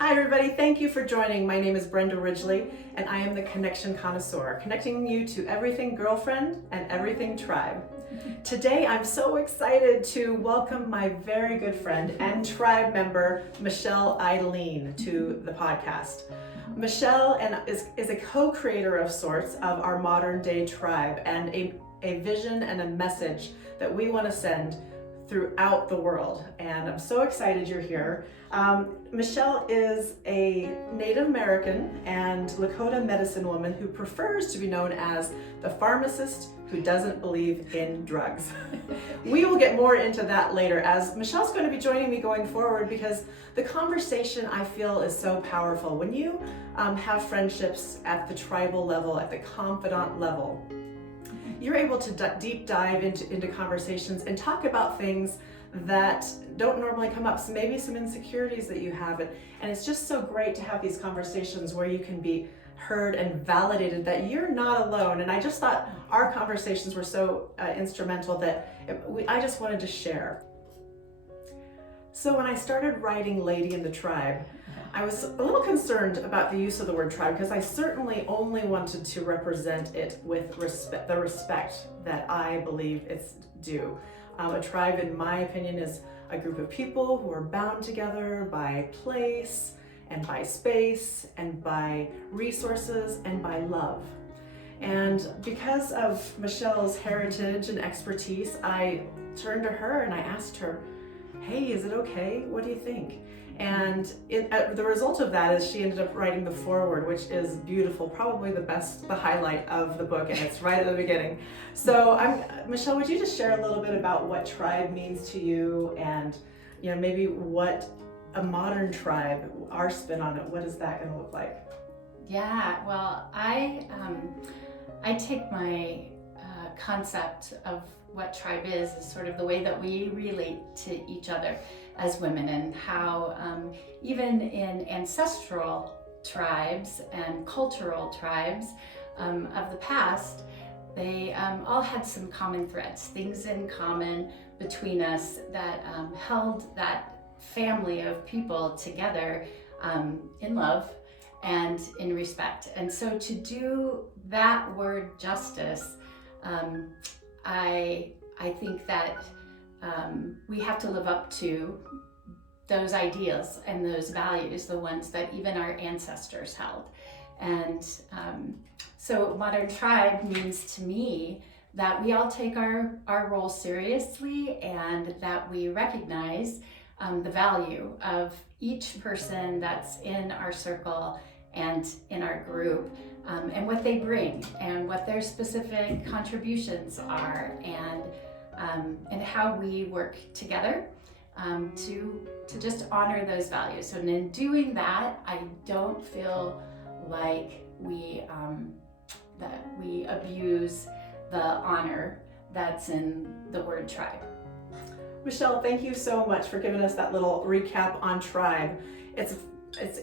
Hi everybody, thank you for joining. My name is Brenda Ridgley and I am the Connection Connoisseur, connecting you to everything girlfriend and everything tribe. Today I'm so excited to welcome my very good friend and tribe member, Michelle Eileen, to the podcast. Michelle is a co-creator of sorts of our modern day tribe and a vision and a message that we want to send throughout the world, and I'm so excited you're here. Michelle is a Native American and Lakota medicine woman who prefers to be known as the pharmacist who doesn't believe in drugs. We will get more into that later, as Michelle's going to be joining me going forward, because the conversation I feel is so powerful. When you have friendships at the tribal level, at the confidant level, you're able to deep dive into conversations and talk about things that don't normally come up. So maybe some insecurities that you have. And it's just so great to have these conversations where you can be heard and validated that you're not alone. And I just thought our conversations were so instrumental that I just wanted to share. So when I started writing Lady in the Tribe, I was a little concerned about the use of the word tribe, because I certainly only wanted to represent it with the respect that I believe it's due. A tribe, in my opinion, is a group of people who are bound together by place and by space and by resources and by love. And because of Michelle's heritage and expertise, I turned to her and I asked her, hey, is it okay? What do you think? And the result of that is she ended up writing the foreword, which is beautiful, probably the highlight of the book, and it's right at the beginning. So Michelle, would you just share a little bit about what tribe means to you, and maybe what a modern tribe, our spin on it, what is that going to look like? Yeah, well, I take my concept of what tribe is sort of the way that we relate to each other as women, and how even in ancestral tribes and cultural tribes of the past, they all had some common threads, things in common between us that held that family of people together in love and in respect. And so to do that word justice, I think that we have to live up to those ideals and those values, the ones that even our ancestors held. And so modern tribe means to me that we all take our role seriously, and that we recognize the value of each person that's in our circle and in our group, and what they bring and what their specific contributions are, and how we work together to just honor those values. And in doing that, I don't feel like we abuse the honor that's in the word tribe. Michelle, thank you so much for giving us that little recap on tribe. It's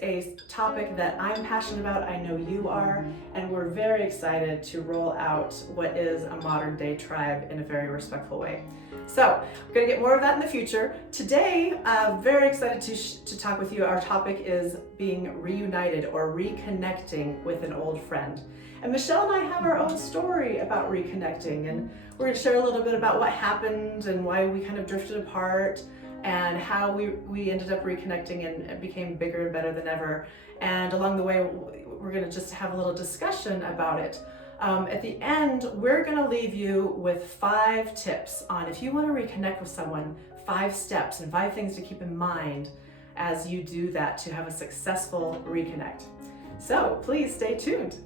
a topic that I'm passionate about, I know you are, and we're very excited to roll out what is a modern day tribe in a very respectful way. So we're going to get more of that in the future. Today, very excited to talk with you. Our topic is being reunited or reconnecting with an old friend. And Michelle and I have our own story about reconnecting, and we're going to share a little bit about what happened and why we kind of drifted apart, and how we ended up reconnecting and became bigger and better than ever. And along the way, we're going to just have a little discussion about it. At the end, we're going to leave you with 5 tips on, if you want to reconnect with someone, 5 steps and 5 things to keep in mind as you do that to have a successful reconnect. So please stay tuned.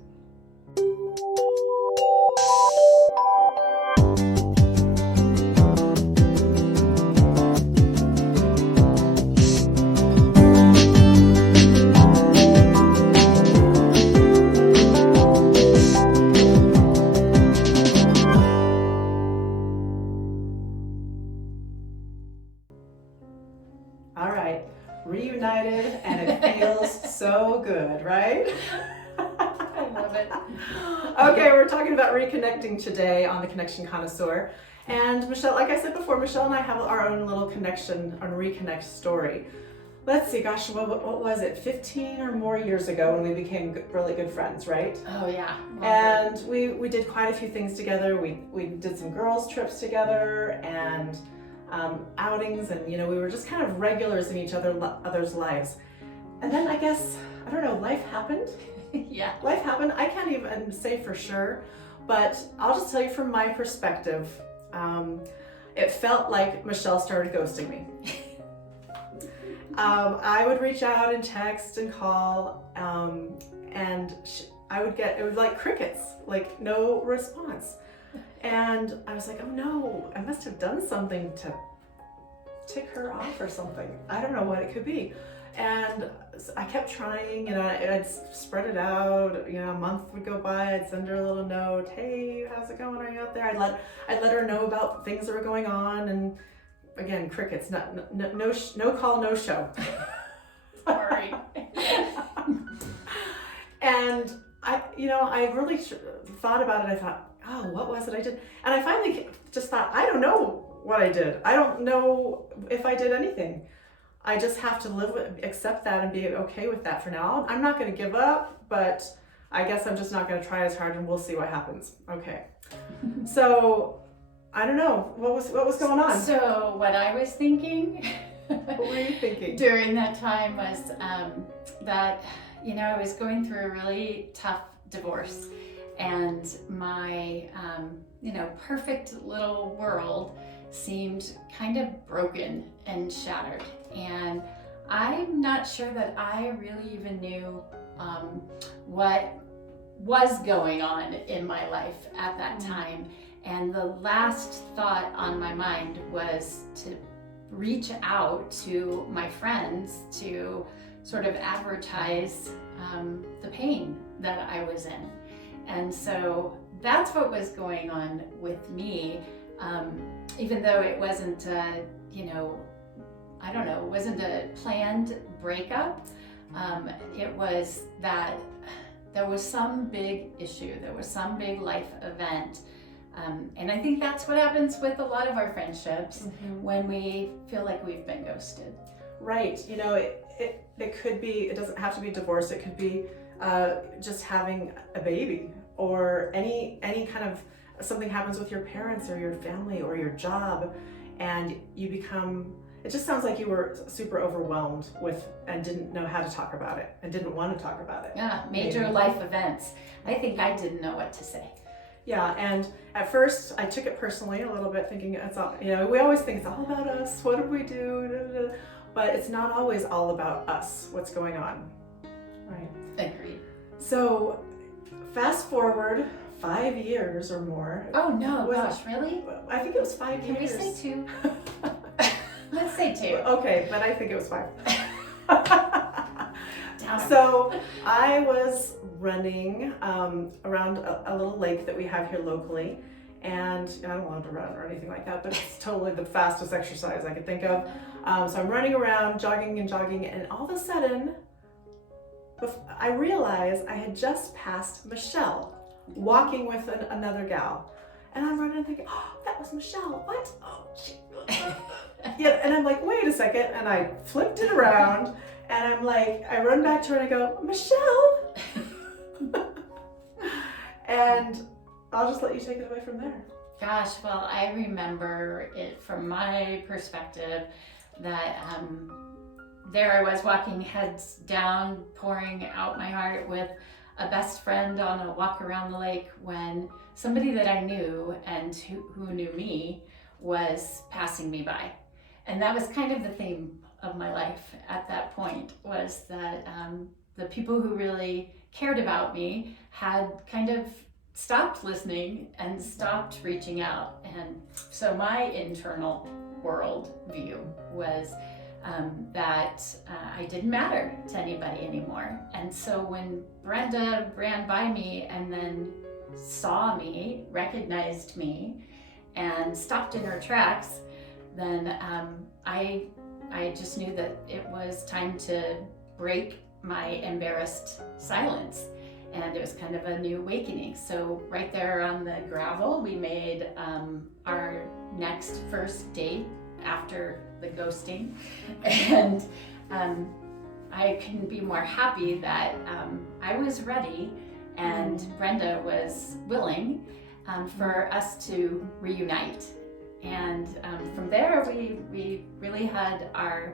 Reunited, and it feels so good, right? I love it. Okay, we're talking about reconnecting today on the Connection Connoisseur. And Michelle, like I said before, Michelle and I have our own little connection and reconnect story. let's see, gosh, what was it? 15 or more years ago when we became really good friends, right? Oh yeah. And we did quite a few things together. We did some girls trips together and outings, and we were just kind of regulars in each other's lives. And then I guess, I don't know, life happened. Yeah. Life happened. I can't even say for sure, but I'll just tell you from my perspective, it felt like Michelle started ghosting me. I would reach out and text and call, and I would get, it was like crickets, like no response. And I was like, oh no, I must have done something to tick her off or something. I don't know what it could be. And I kept trying, I'd spread it out, a month would go by, I'd send her a little note, hey, how's it going, are you out there? I'd let her know about things that were going on, and again, crickets, no call, no show. Sorry. And I really thought about it. I thought, oh, what was it I did? And I finally just thought, I don't know what I did. I don't know if I did anything. I just have to accept that and be okay with that for now. I'm not going to give up, but I guess I'm just not going to try as hard, and we'll see what happens. Okay. So I don't know what was going on. So what I was thinking. What were you thinking during that time was that I was going through a really tough divorce, and my perfect little world seemed kind of broken and shattered, and I'm not sure that I really even knew what was going on in my life at that time. And the last thought on my mind was to reach out to my friends to sort of advertise the pain that I was in. And so that's what was going on with me, even though it wasn't, it wasn't a planned breakup. It was that there was some big issue, there was some big life event. And I think that's what happens with a lot of our friendships when we feel like we've been ghosted. Right. It could be, it doesn't have to be divorce. It could be just having a baby, or any kind of something happens with your parents or your family or your job, and you become, it just sounds like you were super overwhelmed with and didn't know how to talk about it and didn't want to talk about it. Yeah, major life events. I think I didn't know what to say. Yeah, and at first I took it personally a little bit, thinking it's all, we always think it's all about us. What did we do? But it's not always all about us, what's going on. Right. Agreed. So fast forward 5 years or more. Oh no, gosh, really? I think it was 5 years. Can we say 2? Let's say 2. Okay, but I think it was 5. So I was running around a little lake that we have here locally, and I don't want to run or anything like that, but it's totally the fastest exercise I could think of. So I'm running around, jogging, and all of a sudden, I realized I had just passed Michelle, walking with another gal. And I'm running and thinking, oh, that was Michelle, what? Oh, she... Yeah, and I'm like, wait a second, and I flipped it around, and I'm like, I run back to her and I go, Michelle! And I'll just let you take it away from there. Gosh, well, I remember it from my perspective that there I was walking heads down, pouring out my heart with a best friend on a walk around the lake, when somebody that I knew and who knew me was passing me by. And that was kind of the theme of my life at that point, was that the people who really cared about me had kind of stopped listening and stopped reaching out. And so my internal world view was that I didn't matter to anybody anymore. And so when Brenda ran by me and then saw me, recognized me, and stopped in her tracks, then I just knew that it was time to break my embarrassed silence. And it was kind of a new awakening. So right there on the gravel, we made our next first date after the ghosting. And I couldn't be more happy that I was ready and Brenda was willing for us to reunite. And from there, we really had our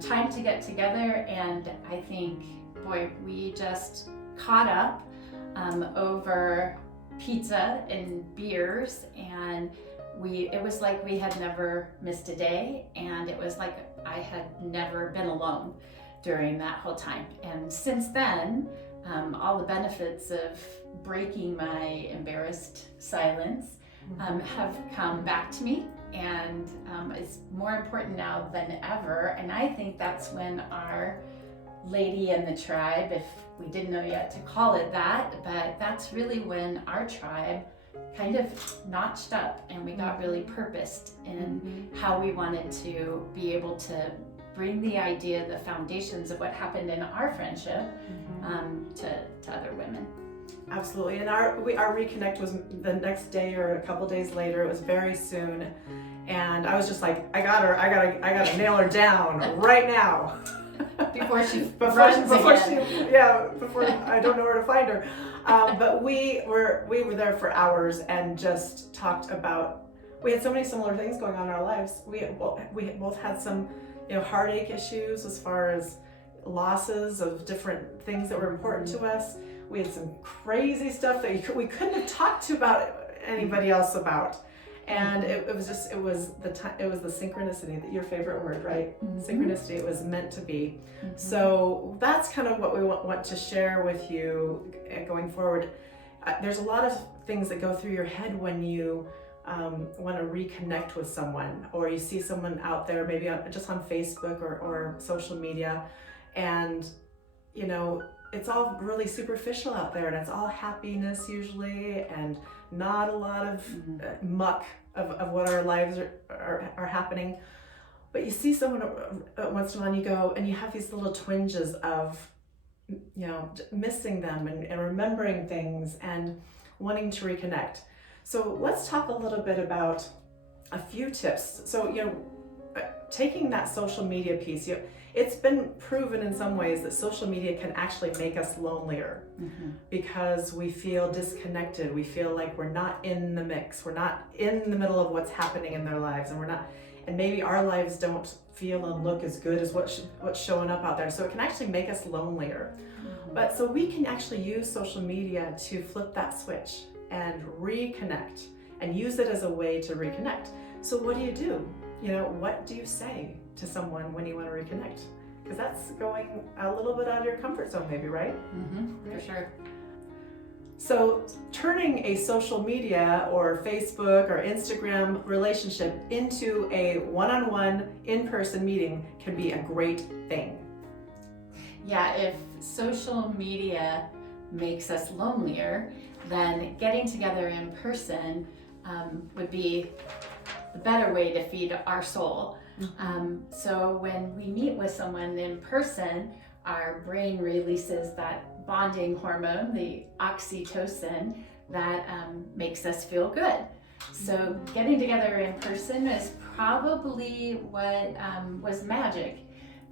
time to get together, and I think, boy, we just caught up over pizza and beers, and it was like we had never missed a day, and it was like I had never been alone during that whole time. And since then, all the benefits of breaking my embarrassed silence have come back to me, and it's more important now than ever. And I think that's when our lady in the tribe, if we didn't know yet to call it that, but that's really when our tribe kind of notched up and we got really purposed in how we wanted to be able to bring the idea, the foundations of what happened in our friendship to other women. Absolutely, and our reconnect was the next day or a couple days later. It was very soon, and I was just like, I gotta nail her down right now. Before she before I don't know where to find her. But we were there for hours and just talked about. We had so many similar things going on in our lives. We both had some, heartache issues as far as losses of different things that were important to us. We had some crazy stuff that we couldn't have talked to about anybody else about. And it was the synchronicity, your favorite word, right? Synchronicity, it was meant to be. So that's kind of what we want to share with you going forward. There's a lot of things that go through your head when you want to reconnect with someone, or you see someone out there, maybe just on Facebook or social media, and it's all really superficial out there, and it's all happiness usually, and not a lot of muck of what our lives are happening. But you see someone once in a while, and you go and you have these little twinges of missing them and remembering things and wanting to reconnect. So let's talk a little bit about a few tips. So taking that social media piece, it's been proven in some ways that social media can actually make us lonelier because we feel disconnected. We feel like we're not in the mix. We're not in the middle of what's happening in their lives, and maybe our lives don't feel and look as good as what's showing up out there. So it can actually make us lonelier. But so we can actually use social media to flip that switch and reconnect and use it as a way to reconnect. So what do? What do you say to someone when you want to reconnect? Because that's going a little bit out of your comfort zone, maybe, right? For sure. So turning a social media or Facebook or Instagram relationship into a one-on-one in-person meeting can be a great thing. Yeah, if social media makes us lonelier, then getting together in person would be the better way to feed our soul. So when we meet with someone in person, our brain releases that bonding hormone, the oxytocin, that makes us feel good. So getting together in person is probably what was magic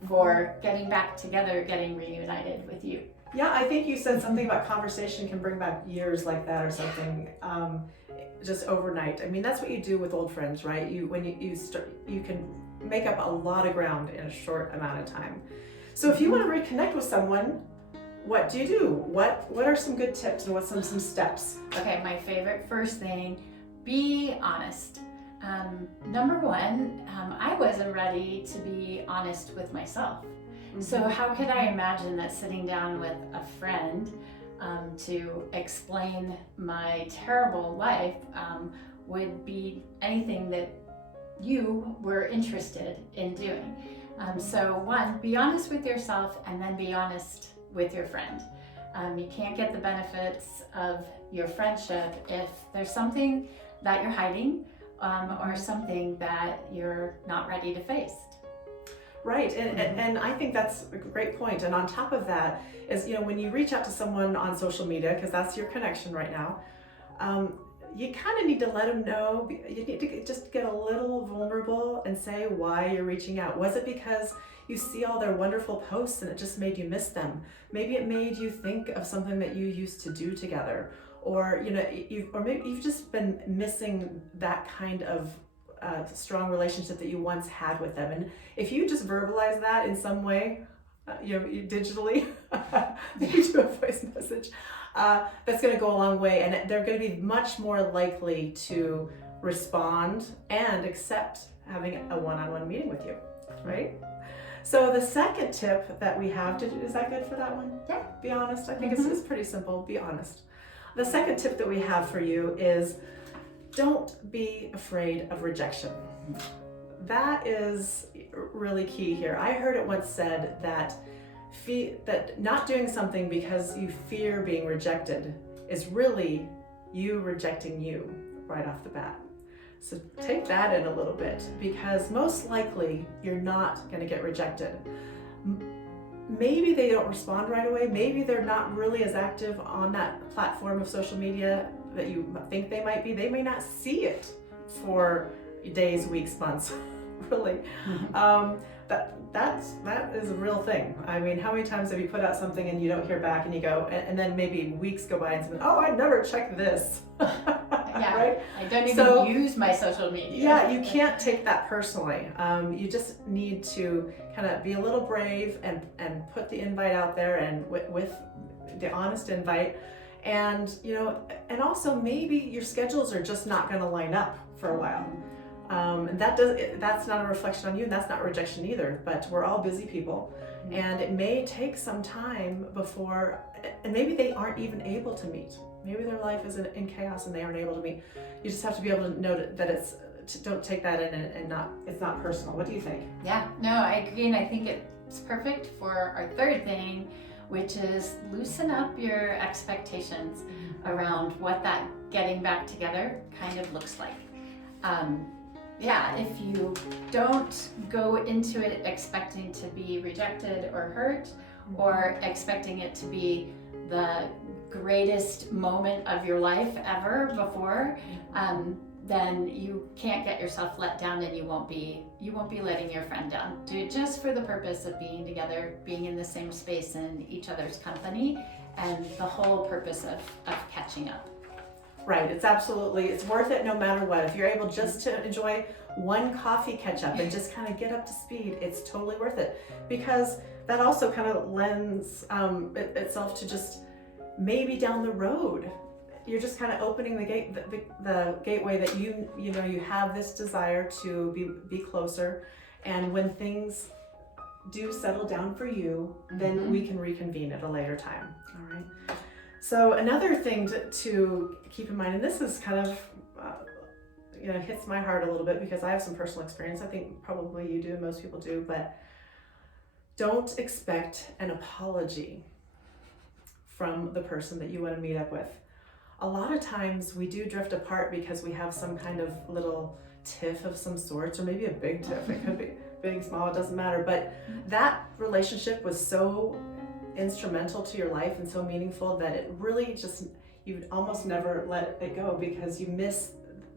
for getting back together, getting reunited with you. Yeah, I think you said something about conversation can bring back years like that or something, just overnight. I mean, that's what you do with old friends, right? You can make up a lot of ground in a short amount of time. So if you want to reconnect with someone, what do? What are some good tips and what's some steps? Okay, my favorite first thing, be honest. Number one, I wasn't ready to be honest with myself. So how could I imagine that sitting down with a friend to explain my terrible life would be anything that you were interested in doing? So one, be honest with yourself, and then be honest with your friend. You can't get the benefits of your friendship if there's something that you're hiding or something that you're not ready to face. Right, and I think that's a great point. And on top of that is, when you reach out to someone on social media, because that's your connection right now, you kind of need to let them know. You need to just get a little vulnerable and say why you're reaching out. Was it because you see all their wonderful posts and it just made you miss them? Maybe it made you think of something that you used to do together, or or maybe you've just been missing that kind of strong relationship that you once had with them. And if you just verbalize that in some way, digitally, you do a voice message, that's going to go a long way, and they're going to be much more likely to respond and accept having a one-on-one meeting with you, right? So the second tip that we have, is that good for that one? Yeah. Be honest. I think it's pretty simple. Be honest. The second tip that we have for you is don't be afraid of rejection. That is really key here. I heard it once said that not doing something because you fear being rejected is really you rejecting you right off the bat. So take that in a little bit, because most likely you're not going to get rejected. Maybe they don't respond right away. Maybe they're not really as active on that platform of social media that you think they might be. They may not see it for days, weeks, months, really. That is a real thing. I mean, how many times have you put out something and you don't hear back, and you go, and then maybe weeks go by and something, oh, I never checked this. Yeah, right? I don't even use my social media. Yeah, you can't take that personally. You just need to kind of be a little brave and put the invite out there, and with the honest invite. And and also maybe your schedules are just not going to line up for a while. And that's not a reflection on you, and that's not rejection either, but we're all busy people, and it may take some time before, and maybe they aren't even able to meet. Maybe their life is in chaos and they aren't able to meet. You just have to be able to know that don't take that in and it's not personal. What do you think? Yeah, no, I agree, and I think it's perfect for our third thing, which is loosen up your expectations around what that getting back together kind of looks like. If you don't go into it expecting to be rejected or hurt, or expecting it to be the greatest moment of your life ever before, then you can't get yourself let down, and you won't be letting your friend down. Do it just for the purpose of being together, being in the same space in each other's company, and the whole purpose of catching up. Right, it's worth it no matter what. If you're able just to enjoy one coffee catch up and just kind of get up to speed, it's totally worth it, because that also kind of lends itself to just maybe down the road, you're just kind of opening the gateway that you have this desire to be closer, and when things do settle down for you, then we can reconvene at a later time. All right. So another thing to keep in mind, and this is kind of hits my heart a little bit because I have some personal experience. I think probably you do, most people do, but don't expect an apology from the person that you want to meet up with. A lot of times we do drift apart because we have some kind of little tiff of some sorts, or maybe a big tiff. It could be big, small, it doesn't matter. But that relationship was so instrumental to your life and so meaningful that it really just, you almost never let it go because you miss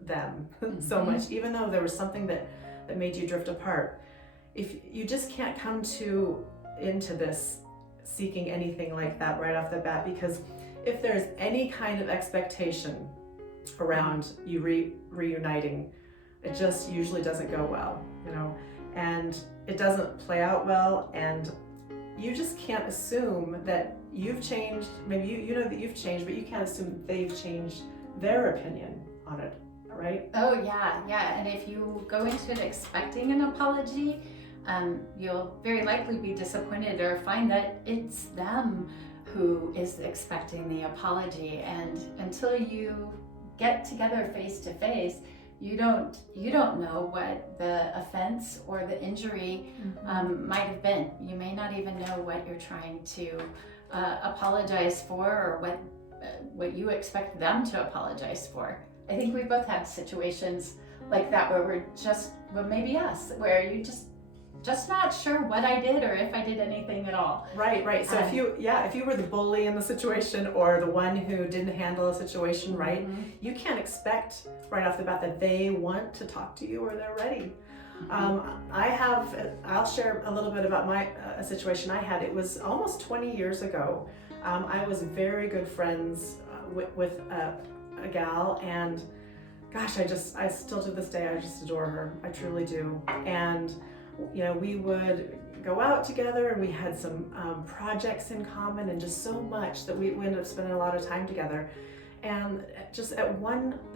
them so much, even though there was something that made you drift apart. If you just can't come into this seeking anything like that right off the bat, because if there's any kind of expectation around you reuniting, it just usually doesn't go well, and it doesn't play out well, and you just can't assume that you've changed. Maybe you know that you've changed, but you can't assume they've changed their opinion on it, right? Oh yeah, and if you go into it expecting an apology, you'll very likely be disappointed or find that it's them who is expecting the apology, and until you get together face to face, you don't know what the offense or the injury might have been. You may not even know what you're trying to apologize for, or what you expect them to apologize for. I think we both had situations like that where maybe us, where you just just not sure what I did or if I did anything at all. Right. So if you were the bully in the situation or the one who didn't handle a situation right, you can't expect right off the bat that they want to talk to you or they're ready. I'll share a little bit about a situation I had. It was almost 20 years ago. I was very good friends with a gal, and gosh, I still to this day, I just adore her. I truly do. And we would go out together, and we had some projects in common, and just so much that we ended up spending a lot of time together. And just there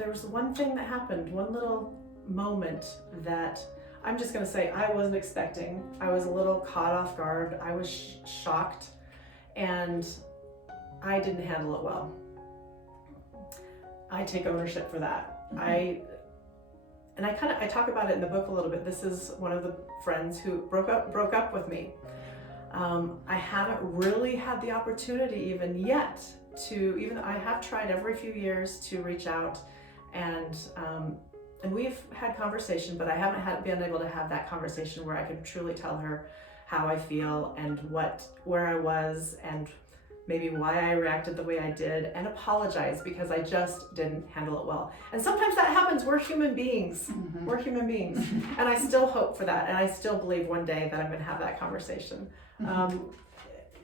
was one thing that happened, one little moment that I'm just going to say I wasn't expecting. I was a little caught off guard. I was shocked, and I didn't handle it well. I take ownership for that. I talk about it in the book a little bit. This is one of the friends who broke up with me. I haven't really had the opportunity even yet I have tried every few years to reach out, and we've had conversation, but I haven't been able to have that conversation where I could truly tell her how I feel and where I was and maybe why I reacted the way I did, and apologize because I just didn't handle it well. And sometimes that happens. We're human beings. We're human beings. And I still hope for that. And I still believe one day that I'm going to have that conversation.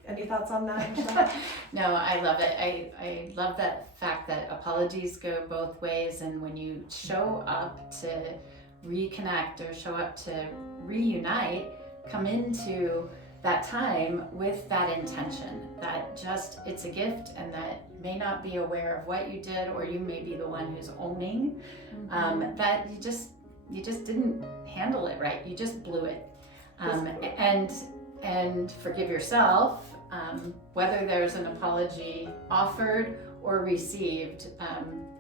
Any thoughts on that, Michelle? No, I love it. I love that fact that apologies go both ways. And when you show up to reconnect or show up to reunite, come into that time with that intention that it's a gift, and that may not be aware of what you did, or you may be the one who's owning that you just didn't handle it right. You just blew it. And forgive yourself, whether there's an apology offered or received.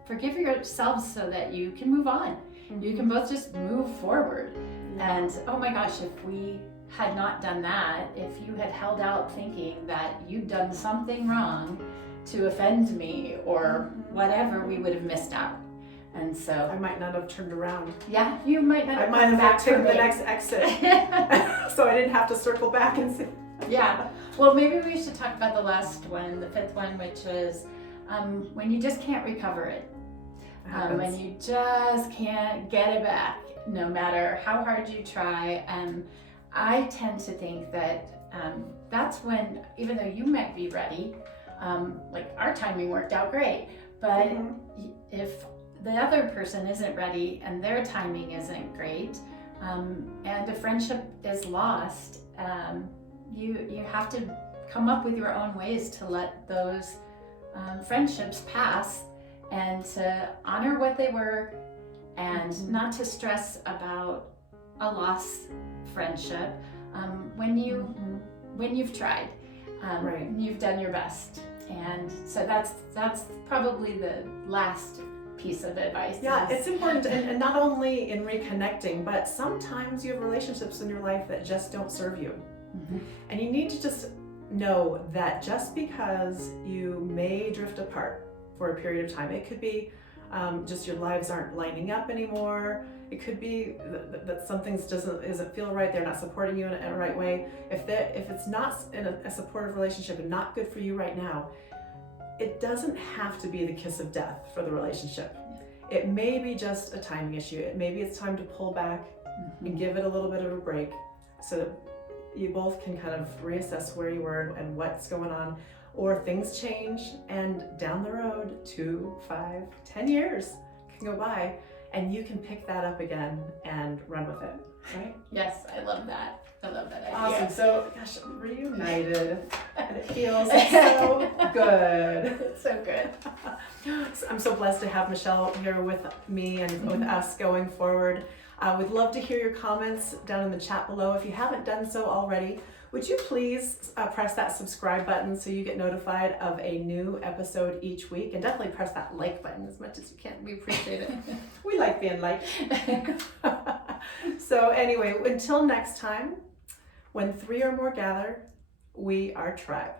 Forgive yourselves so that you can move on. You can both just move forward. And oh my gosh, if we had not done that, if you had held out thinking that you'd done something wrong to offend me or whatever, we would have missed out. And so I might not have turned around. Yeah, you might not have I might come back have taken for the me. next exit. So I didn't have to circle back and see. Yeah. Well, maybe we should talk about the last one, the fifth one, which is when you just can't recover it. When you just can't get it back, no matter how hard you try. And I tend to think that that's when, even though you might be ready, like our timing worked out great, but if the other person isn't ready and their timing isn't great, and a friendship is lost, you have to come up with your own ways to let those friendships pass, and to honor what they were, and not to stress about a lost friendship when you've tried, you've done your best. And so that's probably the last piece of advice. Yeah, it's important, and not only in reconnecting, but sometimes you have relationships in your life that just don't serve you. And you need to just know that just because you may drift apart for a period of time, it could be just your lives aren't lining up anymore. It could be that something doesn't feel right. They're not supporting you in a right way. If it's not in a supportive relationship and not good for you right now, it doesn't have to be the kiss of death for the relationship. It may be just a timing issue. Maybe it's time to pull back and give it a little bit of a break, so that you both can kind of reassess where you were and what's going on. Or things change, and down the road, 2, 5, 10 years can go by, and you can pick that up again and run with it, right? Yes, I love that. I love that idea. Awesome. So, gosh, reunited, and it feels so good. It's so good. I'm so blessed to have Michelle here with me and with us going forward. We'd love to hear your comments down in the chat below. If you haven't done so already, would you please press that subscribe button so you get notified of a new episode each week, and definitely press that like button as much as you can. We appreciate it. We like being liked. So anyway, until next time, when 3 or more gather, we are tribe.